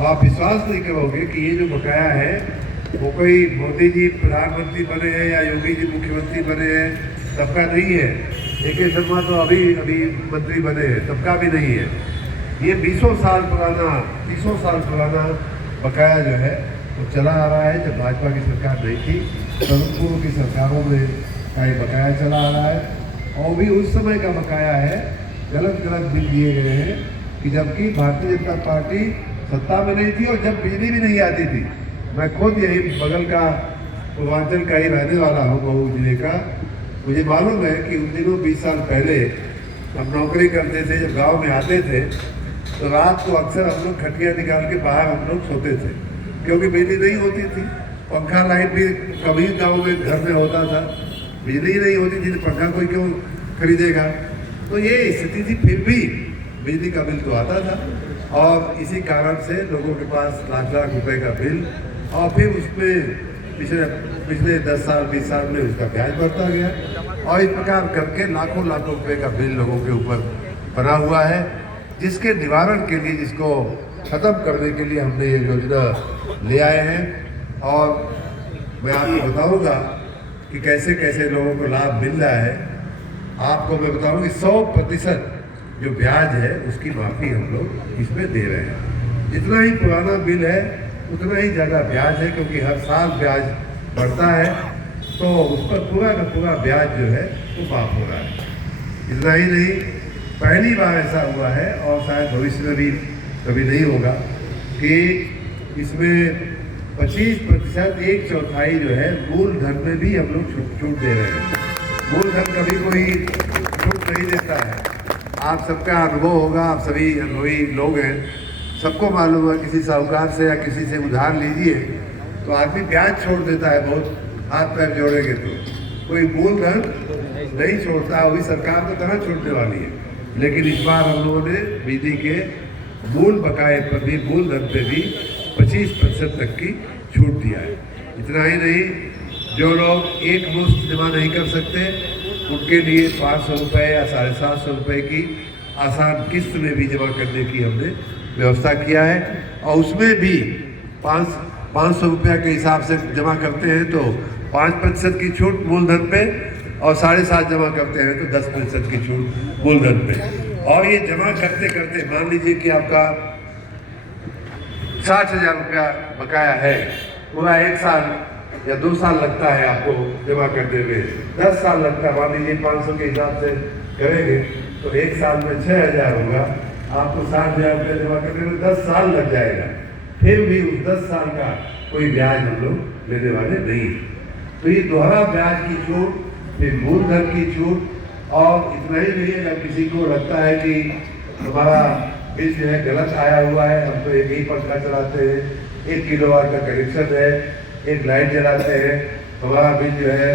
आप विश्वास नहीं करोगे कि ये जो बकाया है वो कोई मोदी जी प्रधानमंत्री बने हैं या योगी जी मुख्यमंत्री बने हैं सबका नहीं है। AK शर्मा तो अभी अभी मंत्री बने हैं, सबका भी नहीं है। ये 20 साल पुराना 30 साल पुराना बकाया जो है वो चला आ रहा है। जब भाजपा की सरकार नहीं थी तब पूर्व की सरकारों में का ये बकाया चला आ रहा है और भी उस समय का बकाया है। गलत बिल दिए गए हैं कि जबकि भारतीय जनता पार्टी सत्ता में नहीं थी और जब बिजली भी नहीं आती थी। मैं खुद यही बगल का पूर्वांचल का ही रहने वाला हूँ, मऊ जिले का। मुझे मालूम है कि उन दिनों 20 साल पहले हम नौकरी करते थे, जब गांव में आते थे तो रात को अक्सर हम लोग खटिया निकाल के बाहर हम लोग सोते थे क्योंकि बिजली नहीं होती थी। पंखा लाइट भी कभी गाँव में घर में होता था, बिजली ही नहीं होती थी तो पंखा कोई क्यों खरीदेगा। तो ये स्थिति थी, फिर भी बिजली का बिल तो आता था और इसी कारण से लोगों के पास लाख लाख रुपए का बिल और फिर उसमें पिछले 10 साल 20 साल में उसका ब्याज बढ़ता गया और इस प्रकार करके लाखों लाखों रुपए का बिल लोगों के ऊपर बना हुआ है, जिसके निवारण के लिए, जिसको ख़त्म करने के लिए हमने ये योजना ले आए हैं। और मैं आपको बताऊंगा कि कैसे कैसे लोगों को लाभ मिल रहा है। आपको मैं बताऊँ कि 100% जो ब्याज है उसकी माफ़ी हम लोग इसमें दे रहे हैं। जितना ही पुराना बिल है उतना ही ज़्यादा ब्याज है, क्योंकि हर साल ब्याज बढ़ता है तो उस पर पूरा का पूरा ब्याज जो है वो माफ हो रहा है। इतना ही नहीं, पहली बार ऐसा हुआ है और शायद भविष्य में भी कभी नहीं होगा कि इसमें 25% 1/4 जो है मूलधन में भी हम लोग छूट दे रहे हैं। मूलधन कभी कोई छूट नहीं देता है। आप सबका अनुभव होगा, आप सभी अनुभवी लोग हैं, सबको मालूम है किसी साहूकार से या किसी से उधार लीजिए तो आदमी ब्याज छोड़ देता है, बहुत हाथ पैर जोड़ेंगे तो कोई मूलधन नहीं छोड़ता। वही सरकार तो कहाँ छोड़ने वाली है। लेकिन इस बार हम लोगों ने बिजली के मूल बकाये पर भी, मूलधन पे भी 25% तक की छूट दिया है। इतना ही नहीं, जो लोग एक मुश्त जमा नहीं कर सकते उनके लिए 500 रुपये या 750 रुपये की आसान किस्त में भी जमा करने की हमने व्यवस्था किया है। और उसमें भी 500 रुपया के हिसाब से जमा करते हैं तो 5% की छूट मूलधन पे और 7.5 जमा करते हैं तो 10% की छूट मूलधन पे। और ये जमा करते करते मान लीजिए कि आपका 60,000 रुपया बकाया है, पूरा 1 साल या 2 साल लगता है आपको जमा करते हुए, 10 साल लगता है। मान लीजिए 500 के हिसाब से करेंगे तो 1 साल में 6,000 होगा, आपको 60,000 रुपया जमा करने में 10 साल लग जाएगा। फिर भी उस 10 साल का कोई ब्याज हम लोग लेने वाले नहीं। तो ये दोहरा ब्याज की छूट, फिर मूलधन की छूट। और इतना ही नहीं, अगर किसी को लगता है कि हमारा बिल जो है गलत आया हुआ है, हम तो एक ही पंखा चलाते हैं, 1 किलोवाट का कनेक्शन है, एक लाइट जलाते हैं, हमारा बिल जो है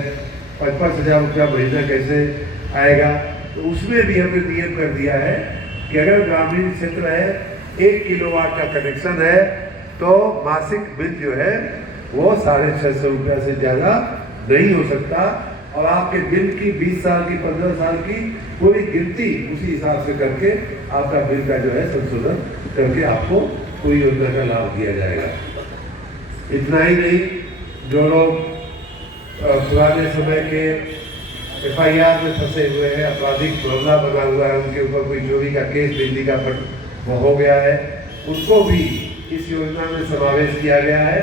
55,000 रुपया महीना कैसे आएगा। तो उसमें भी हमने नियम कर दिया है कि अगर ग्रामीण क्षेत्र है, 1 किलोवाट का कनेक्शन है तो मासिक बिल जो है वो 650 रुपया से ज़्यादा नहीं हो सकता। और आपके बिल की 20 साल की 15 साल की पूरी गिनती उसी हिसाब से करके आपका बिल का जो है संशोधन करके आपको पूरी योजना का लाभ दिया जाएगा। इतना ही नहीं, जो लोग पुराने समय के FIR में फंसे हुए हैं, आपराधिक मामला बना हुआ है, उनके ऊपर कोई चोरी का केस बिजली का वो हो गया है, उनको भी इस योजना में समावेश किया गया है।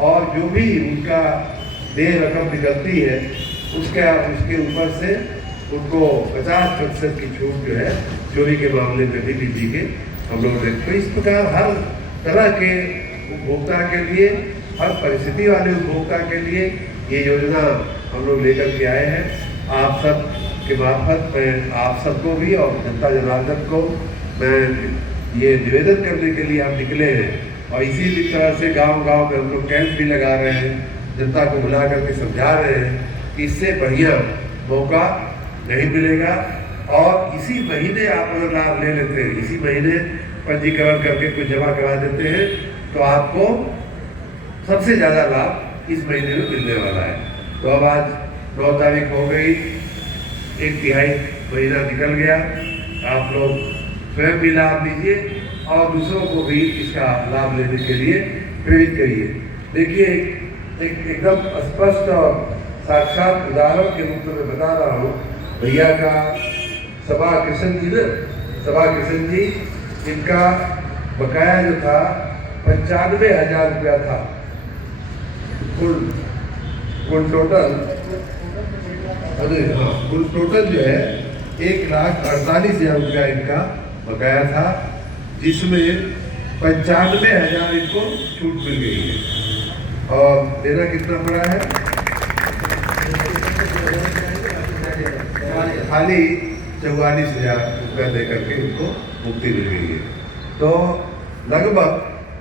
और जो भी उनका देय रकम निकलती है उसके ऊपर से उनको 50% की छूट जो है चोरी के मामले में भी बिजली के हम लोग देखते। तो इस प्रकार हर तरह के उपभोक्ता के लिए, हर परिस्थिति वाले उपभोक्ता के लिए ये योजना हम लोग लेकर के आए हैं। आप सब के मार्फत मैं आप सबको भी और जनता जनार्दन को मैं ये निवेदन करने के लिए हम निकले हैं। और इसी तरह से गांव-गांव में हम लोग कैंप भी लगा रहे हैं, जनता को बुला करके समझा रहे हैं कि इससे बढ़िया मौका नहीं मिलेगा। और इसी महीने आप अगर लाभ ले लेते हैं, इसी महीने पंजीकरण करके कुछ जमा करा देते हैं तो आपको सबसे ज़्यादा लाभ इस महीने में मिलने वाला है। तो अब आज 9 तारीख हो गई, 1/3 महीना निकल गया, आप लोग स्वयं भी लाभ लीजिए और दूसरों को भी इसका लाभ लेने के लिए प्रेरित करिए। देखिए एकदम स्पष्ट और साक्षात उदाहरण के रूप में बता रहा हूँ। भैया का सभा किशन जी इनका बकाया जो था 95,000 रुपया था। कुल टोटल जो है 1,48,000 रुपया इनका बकाया था, जिसमें 95,000 इनको छूट मिल गई है। और मेरा कितना पड़ा है? खाली 44,000 रुपया देकर के इनको मुक्ति मिल गई है। तो लगभग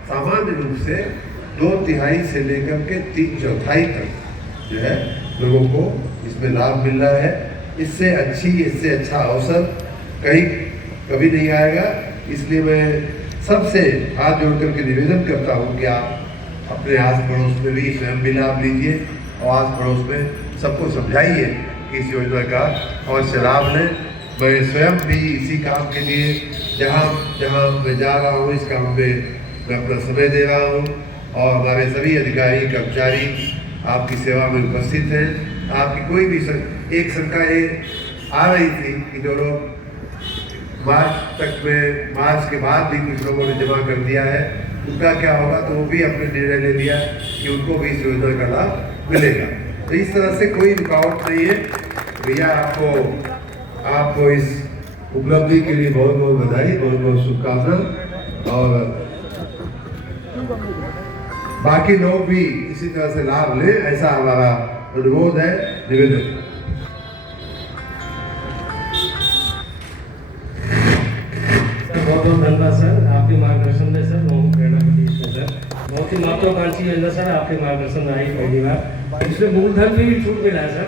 सामान्य रूप से 2/3 से लेकर के 3/4 तक जो है लोगों को इसमें लाभ मिल रहा है। इससे अच्छा अवसर कभी नहीं आएगा। इसलिए मैं सबसे हाथ जोड़ करके निवेदन करता हूँ कि आप अपने आस पड़ोस में भी स्वयं भी लाभ लीजिए और आस पड़ोस में सबको समझाइए कि इस योजना का अवश्य लाभ लें। मैं स्वयं भी इसी काम के लिए जहाँ मैं जा रहा हूँ, इस काम में मैं अपना समय दे रहा हूँ और हमारे सभी अधिकारी कर्मचारी आपकी सेवा में उपस्थित हैं। आपकी कोई भी एक शंका ये आ रही थी कि जो लोग मार्च के बाद भी कुछ लोगों ने जमा कर दिया है, उनका क्या होगा? तो वो भी अपने निर्णय ले लिया कि उनको भी इस योजना का लाभ मिलेगा। तो इस तरह से कोई रुकावट नहीं है। भैया आपको इस उपलब्धि के लिए बहुत बहुत बधाई, बहुत बहुत शुभकामना। और बाकी लोग भी इसी तरह से लाभ लें, ऐसा हमारा अनुरोध है, निवेदन। बहुत बहुत धन्यवाद सर, आपके मार्गदर्शन में सर लोगों को प्रेरणा मिली इसमें सर। बहुत ही महत्वाकांक्षी योजना सर, आपके मार्गदर्शन में आई पहली बार। इसमें मूलधन में भी छूट मिला है सर।